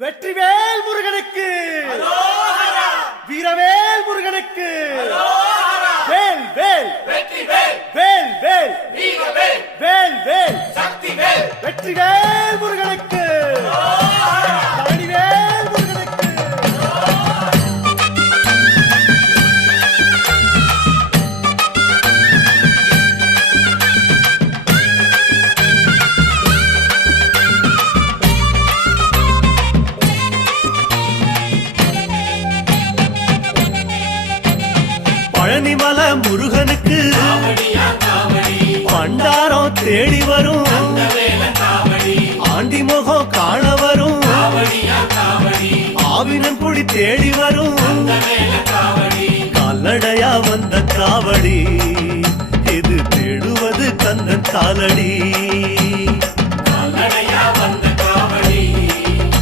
வெற்றிவேல் முருகனுக்கு வீரவேல் முருகனுக்கு வேல் வேல் வேல் வேல் வேல் வேல் வெற்றிவேல் முருகனுக்கு பழனிவேல் முருகனுக்கு பழனிமலை முருகனுக்கு பண்டாரம் தேடி வரும் ஆண்டி முகம் காண வரும் ஆவினங்குடி தேடி வரும் கால்நடையா வந்த காவடி இது தேடுவது கந்தன் காலடி.